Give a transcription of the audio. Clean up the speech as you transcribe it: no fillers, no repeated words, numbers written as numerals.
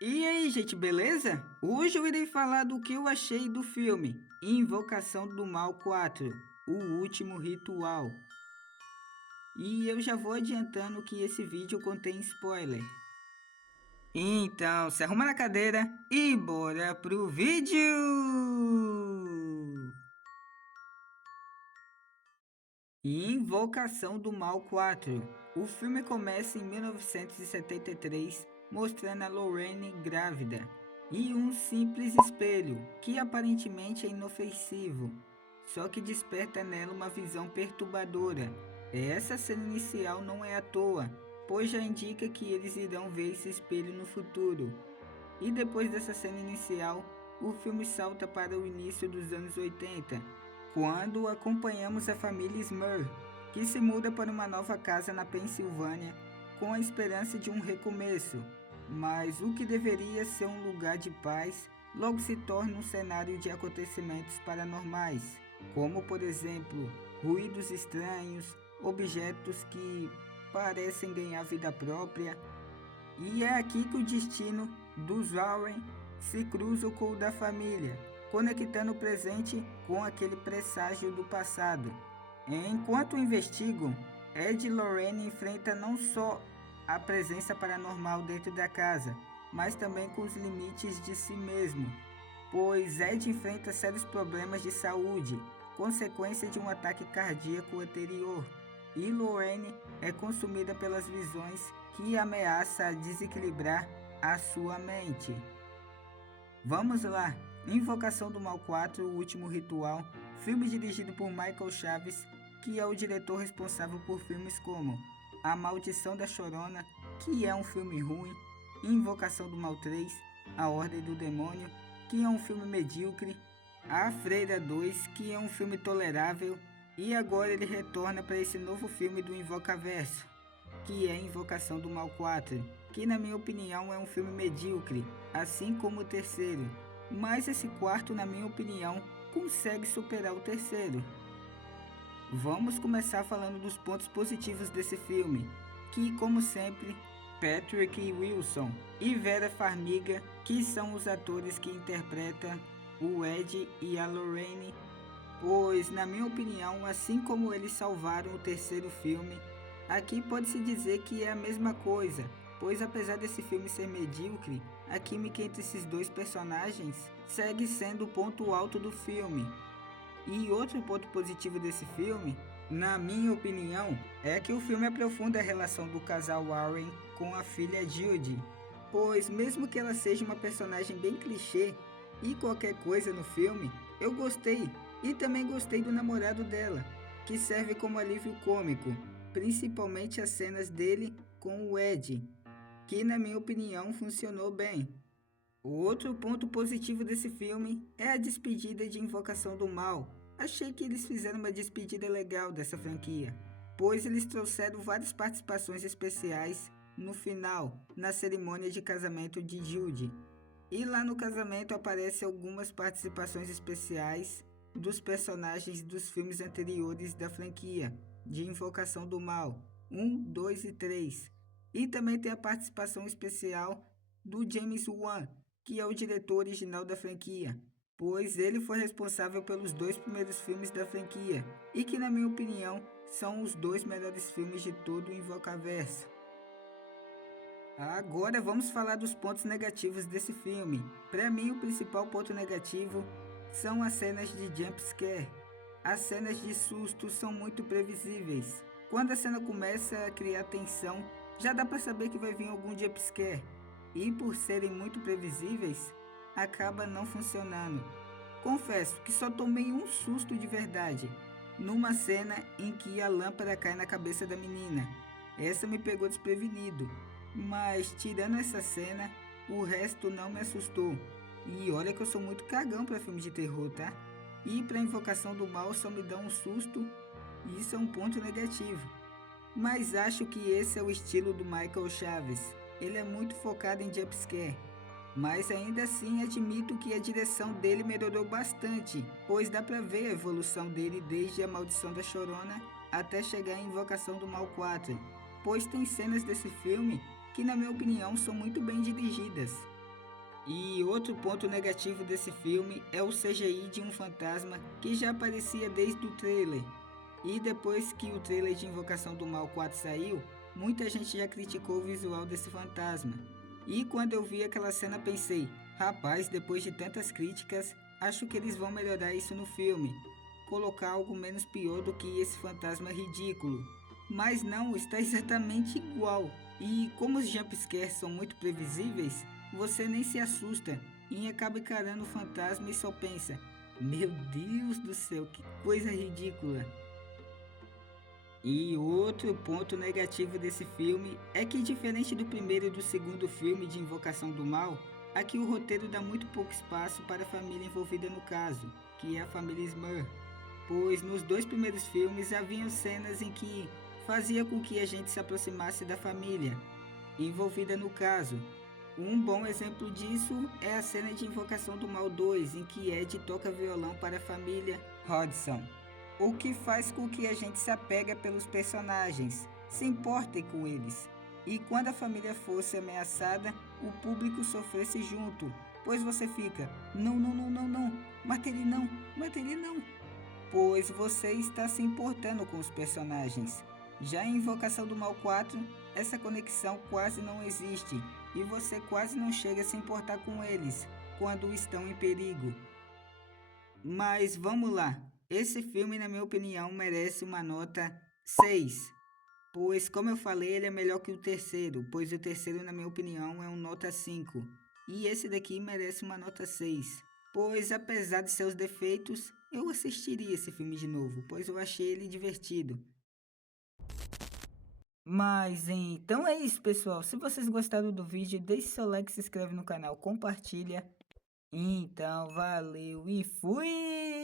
E aí, gente, beleza? Hoje eu irei falar do que eu achei do filme Invocação do Mal 4, O Último Ritual. E eu já vou adiantando que esse vídeo contém spoiler. Então, se arruma na cadeira e bora pro vídeo! Invocação do Mal 4. O filme começa em 1973, mostrando a Lorraine grávida e um simples espelho, que aparentemente é inofensivo, só que desperta nela uma visão perturbadora. Essa cena inicial não é à toa, pois já indica que eles irão ver esse espelho no futuro. E depois dessa cena inicial, o filme salta para o início dos anos 80, quando acompanhamos a família Smurf, que se muda para uma nova casa na Pensilvânia com a esperança de um recomeço. Mas o que deveria ser um lugar de paz logo se torna um cenário de acontecimentos paranormais, como por exemplo, ruídos estranhos, objetos que parecem ganhar vida própria. E é aqui que o destino dos Warren se cruza com o da família, conectando o presente com aquele presságio do passado. Enquanto investigam, Ed e Lorraine enfrentam não só a presença paranormal dentro da casa, mas também com os limites de si mesmo, pois Ed enfrenta sérios problemas de saúde, consequência de um ataque cardíaco anterior, e Lorraine é consumida pelas visões que ameaçam desequilibrar a sua mente. Vamos lá! Invocação do Mal 4, O Último Ritual, filme dirigido por Michael Chaves, que é o diretor responsável por filmes como A Maldição da Chorona, que é um filme ruim, Invocação do Mal 3, A Ordem do Demônio, que é um filme medíocre, A Freira 2, que é um filme tolerável, e agora ele retorna para esse novo filme do Invocaverso, que é Invocação do Mal 4, que na minha opinião é um filme medíocre, assim como o terceiro, mas esse quarto, na minha opinião, consegue superar o terceiro. Vamos começar falando dos pontos positivos desse filme, que como sempre, Patrick Wilson e Vera Farmiga, que são os atores que interpretam o Ed e a Lorraine, pois na minha opinião, assim como eles salvaram o terceiro filme, aqui pode-se dizer que é a mesma coisa, pois apesar desse filme ser medíocre, a química entre esses dois personagens segue sendo o ponto alto do filme. E outro ponto positivo desse filme, na minha opinião, é que o filme aprofunda a relação do casal Warren com a filha Judy, pois mesmo que ela seja uma personagem bem clichê e qualquer coisa no filme, eu gostei, e também gostei do namorado dela, que serve como alívio cômico, principalmente as cenas dele com o Ed, que na minha opinião funcionou bem. O outro ponto positivo desse filme é a despedida de Invocação do Mal. Achei que eles fizeram uma despedida legal dessa franquia, pois eles trouxeram várias participações especiais no final, na cerimônia de casamento de Judy. E lá no casamento aparecem algumas participações especiais dos personagens dos filmes anteriores da franquia, de Invocação do Mal, 1, 2 e 3. E também tem a participação especial do James Wan, que é o diretor original da franquia, pois ele foi responsável pelos dois primeiros filmes da franquia, e que na minha opinião são os dois melhores filmes de todo o Invocaverso. Agora vamos falar dos pontos negativos desse filme. Para mim, o principal ponto negativo são as cenas de jump scare. As cenas de susto são muito previsíveis. Quando a cena começa a criar tensão, já dá para saber que vai vir algum jump scare. E por serem muito previsíveis, acaba não funcionando. Confesso que só tomei um susto de verdade, numa cena em que a lâmpada cai na cabeça da menina. Essa me pegou desprevenido. Mas tirando essa cena, o resto não me assustou. E olha que eu sou muito cagão para filme de terror, tá? E para Invocação do Mal só me dá um susto, e isso é um ponto negativo. Mas acho que esse é o estilo do Michael Chaves. Ele é muito focado em jumpscare. Mas ainda assim admito que a direção dele melhorou bastante, pois dá pra ver a evolução dele desde A Maldição da Chorona até chegar em Invocação do Mal 4, pois tem cenas desse filme que na minha opinião são muito bem dirigidas. E outro ponto negativo desse filme é o CGI de um fantasma que já aparecia desde o trailer. E depois que o trailer de Invocação do Mal 4 saiu, muita gente já criticou o visual desse fantasma. E quando eu vi aquela cena pensei, rapaz, depois de tantas críticas, acho que eles vão melhorar isso no filme. Colocar algo menos pior do que esse fantasma ridículo. Mas não, está exatamente igual. E como os jumpscares são muito previsíveis, você nem se assusta e acaba encarando o fantasma e só pensa: meu Deus do céu, que coisa ridícula. E outro ponto negativo desse filme é que, diferente do primeiro e do segundo filme de Invocação do Mal, aqui o roteiro dá muito pouco espaço para a família envolvida no caso, que é a família Smurf. Pois nos dois primeiros filmes haviam cenas em que fazia com que a gente se aproximasse da família envolvida no caso. Um bom exemplo disso é a cena de Invocação do Mal 2, em que Ed toca violão para a família Hodgson, o que faz com que a gente se apega pelos personagens, se importe com eles. E quando a família fosse ameaçada, o público sofresse junto, pois você fica, não, não, não, não, não, mata ele não, mata ele não, pois você está se importando com os personagens. Já em Invocação do Mal 4, essa conexão quase não existe e você quase não chega a se importar com eles quando estão em perigo. Mas vamos lá, esse filme, na minha opinião, merece uma nota 6, pois, como eu falei, ele é melhor que o terceiro, pois o terceiro, na minha opinião, é um nota 5, e esse daqui merece uma nota 6, pois, apesar de seus defeitos, eu assistiria esse filme de novo, pois eu achei ele divertido. Mas então é isso, pessoal. Se vocês gostaram do vídeo, deixe seu like, se inscreve no canal, compartilha. Então, valeu e fui!